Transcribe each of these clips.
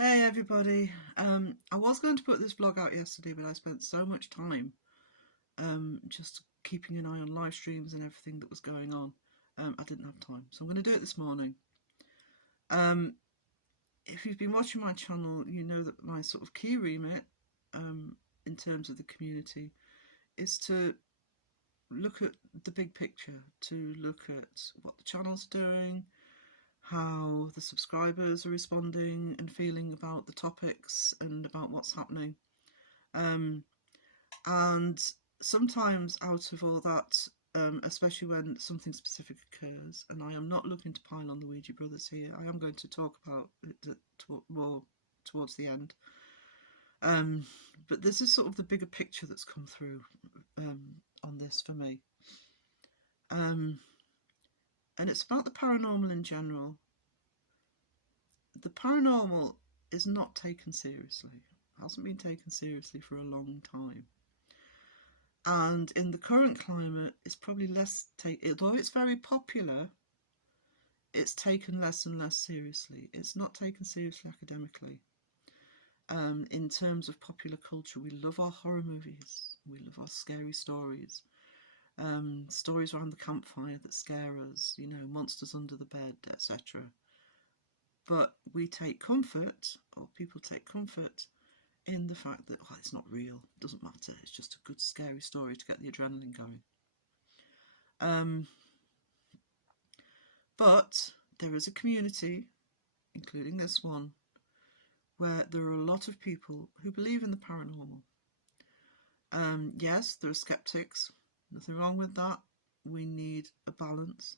Hey everybody, I was going to put this vlog out yesterday, but I spent so much time just keeping an eye on live streams and everything that was going on. I didn't have time, so I'm going to do it this morning. If you've been watching my channel, you know that my sort of key remit in terms of the community is to look at the big picture, to look at what the channel's doing, how the subscribers are responding and feeling about the topics and about what's happening. And sometimes out of all that, especially when something specific occurs, and I am not looking to pile on the Ouija brothers here, I am going to talk about it more towards the end. But this is sort of the bigger picture that's come through on this for me. And it's about the paranormal in general. The paranormal is not taken seriously. It hasn't been taken seriously for a long time. And in the current climate, it's probably although it's very popular, it's taken less and less seriously. It's not taken seriously academically. In terms of popular culture, we love our horror movies. We love our scary stories. Stories around the campfire that scare us, you know, monsters under the bed, etc. But we take comfort, or people take comfort, in the fact that it's not real, it doesn't matter, it's just a good scary story to get the adrenaline going. But there is a community, including this one, where there are a lot of people who believe in the paranormal. Yes, there are skeptics. Nothing wrong with that. We need a balance.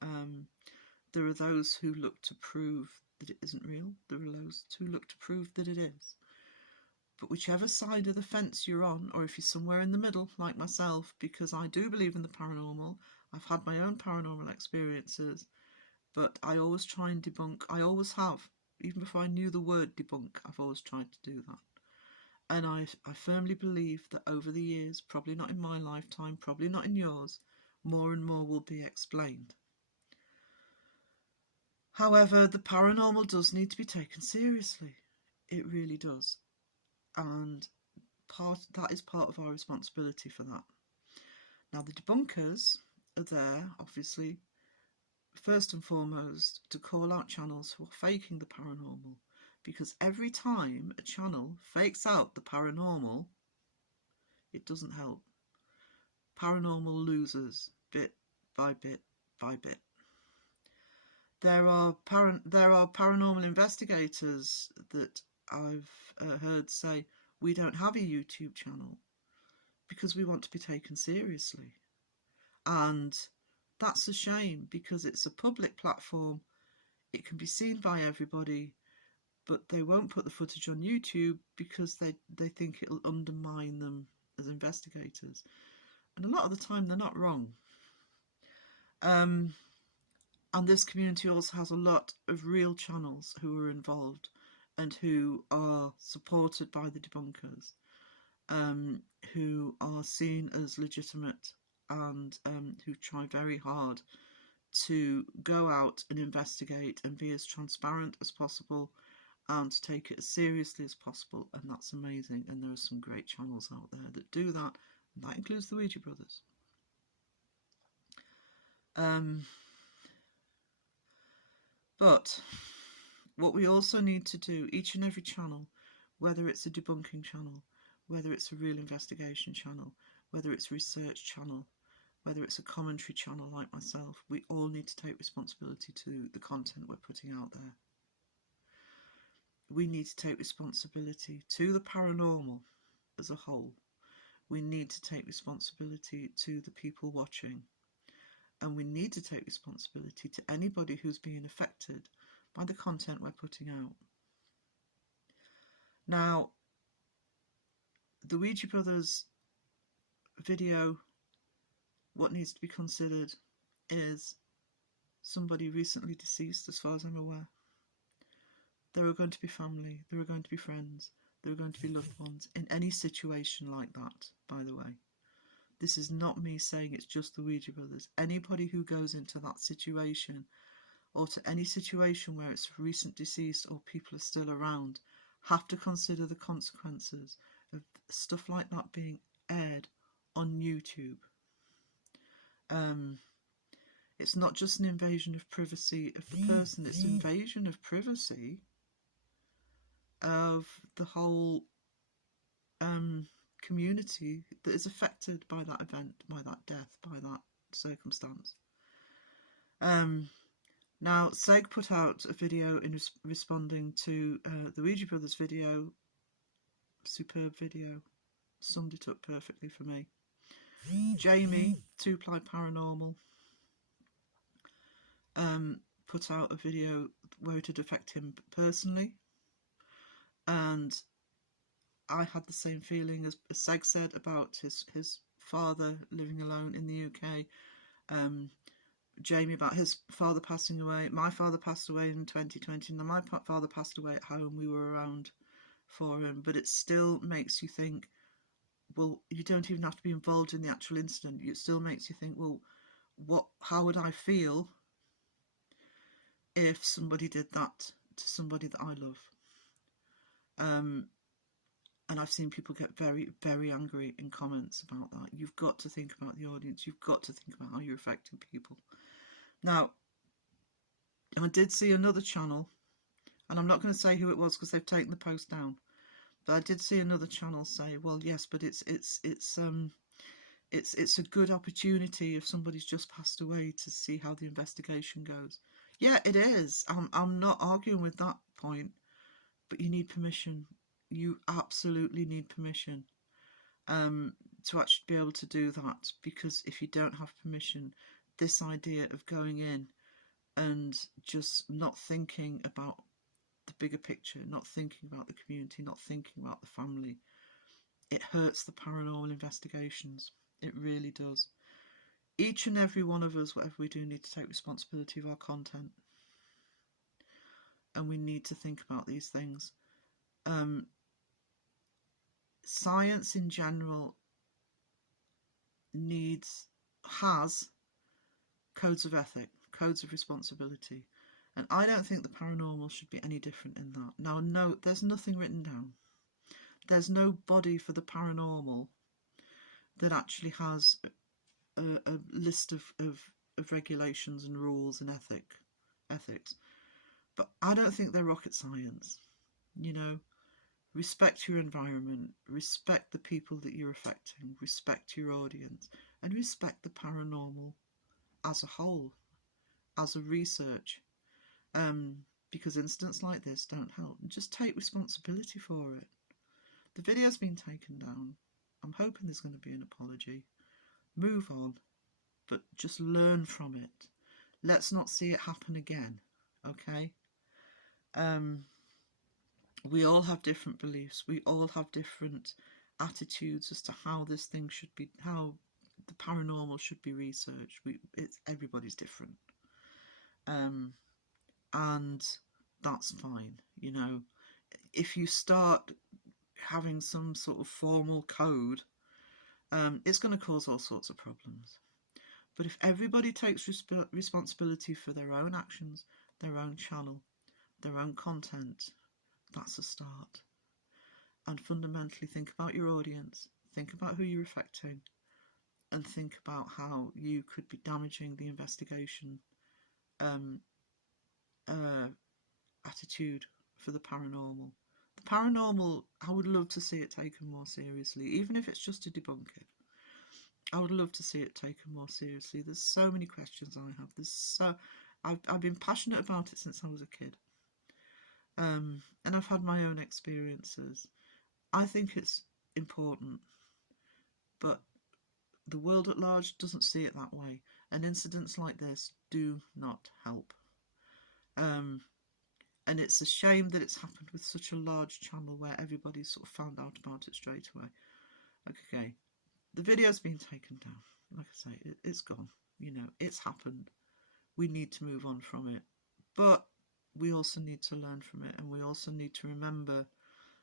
There are those who look to prove that it isn't real. There are those who look to prove that it is. But whichever side of the fence you're on, or if you're somewhere in the middle, like myself, because I do believe in the paranormal, I've had my own paranormal experiences, but I always try and debunk. I always have. Even before I knew the word debunk, I've always tried to do that. And I firmly believe that over the years, probably not in my lifetime, probably not in yours, more and more will be explained. However, the paranormal does need to be taken seriously. It really does. And that is part of our responsibility for that. Now, the debunkers are there, obviously, first and foremost, to call out channels who are faking the paranormal. Because every time a channel fakes out the paranormal, it doesn't help. Paranormal loses bit by bit by bit. There are paranormal investigators that I've heard say, we don't have a YouTube channel because we want to be taken seriously. And that's a shame, because it's a public platform. It can be seen by everybody, but they won't put the footage on YouTube because they think it'll undermine them as investigators. And a lot of the time they're not wrong. And this community also has a lot of real channels who are involved and who are supported by the debunkers, who are seen as legitimate, and who try very hard to go out and investigate and be as transparent as possible and to take it as seriously as possible. And that's amazing. And there are some great channels out there that do that, and that includes the Ouija brothers. But what we also need to do, each and every channel, whether it's a debunking channel, whether it's a real investigation channel, whether it's a research channel, whether it's a commentary channel like myself, we all need to take responsibility to the content we're putting out there. We need to take responsibility to the paranormal as a whole. We need to take responsibility to the people watching. And we need to take responsibility to anybody who's being affected by the content we're putting out. Now, the Ouija brothers video, what needs to be considered is somebody recently deceased, as far as I'm aware. There are going to be family, there are going to be friends, there are going to be loved ones in any situation like that, by the way. This is not me saying it's just the Ouija brothers. Anybody who goes into that situation or to any situation where it's recent deceased or people are still around, have to consider the consequences of stuff like that being aired on YouTube. It's not just an invasion of privacy of the person, it's an invasion of privacy of the whole community that is affected by that event, by that death, by that circumstance. Now, SEG put out a video in responding to the Ouija Brothers video. Superb video. Summed it up perfectly for me. Jamie, 2-Ply Paranormal, put out a video where it had affected him personally. And I had the same feeling as Seg said about his father living alone in the UK. Jamie about his father passing away. My father passed away in 2020. Now my father passed away at home. We were around for him, but it still makes you think, well, you don't even have to be involved in the actual incident. It still makes you think, well, how would I feel if somebody did that to somebody that I love? And I've seen people get very, very angry in comments about that. You've got to think about the audience. You've got to think about how you're affecting people. Now, I did see another channel, and I'm not going to say who it was because they've taken the post down. But I did see another channel say, well, yes, but it's a good opportunity if somebody's just passed away to see how the investigation goes. Yeah, it is. I'm not arguing with that point, but you need permission. You absolutely need permission to actually be able to do that, because if you don't have permission, this idea of going in and just not thinking about the bigger picture, not thinking about the community, not thinking about the family, it hurts the paranormal investigations. It really does. Each and every one of us, whatever we do, need to take responsibility of our content, and we need to think about these things. Science in general has codes of ethic, codes of responsibility, and I don't think the paranormal should be any different in that. Now, no, there's nothing written down. There's no body for the paranormal that actually has a list of regulations and rules and ethics. But I don't think they're rocket science. You know, respect your environment, respect the people that you're affecting, respect your audience, and respect the paranormal as a whole, as a research. Because incidents like this don't help. Just take responsibility for it. The video's been taken down. I'm hoping there's going to be an apology. Move on, but just learn from it. Let's not see it happen again, okay? We all have different beliefs. We all have different attitudes as to how this thing should be, how the paranormal should be researched. Everybody's different. And that's fine, you know. If you start having some sort of formal code, it's going to cause all sorts of problems. But if everybody takes responsibility for their own actions, their own channel, their own content, that's a start. And fundamentally think about your audience, think about who you're affecting, and think about how you could be damaging the investigation attitude for the paranormal. The paranormal, I would love to see it taken more seriously, even if it's just to debunk it. I would love to see it taken more seriously. There's so many questions I have. I've been passionate about it since I was a kid. And I've had my own experiences. I think it's important, but the world at large doesn't see it that way, and incidents like this do not help. And it's a shame that it's happened with such a large channel where everybody's sort of found out about it straight away. Okay, the video's been taken down. Like I say, it's gone. You know, it's happened. We need to move on from it. But we also need to learn from it, and we also need to remember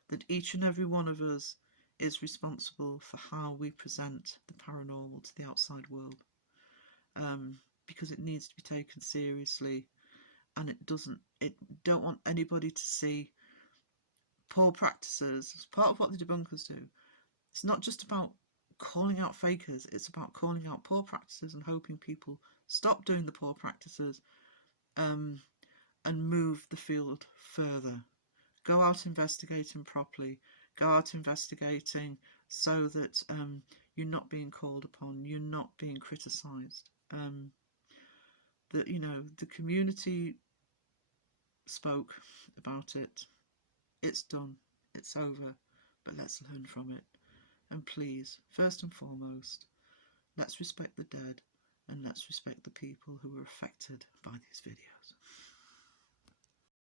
that each and every one of us is responsible for how we present the paranormal to the outside world, because it needs to be taken seriously, and it don't want anybody to see poor practices. It's part of what the debunkers do. It's not just about calling out fakers, it's about calling out poor practices and hoping people stop doing the poor practices, and move the field further. Go out investigating properly, go out investigating so that you're not being called upon, you're not being criticised. The community spoke about it. It's done, it's over, but let's learn from it. And please, first and foremost, let's respect the dead and let's respect the people who were affected by these videos.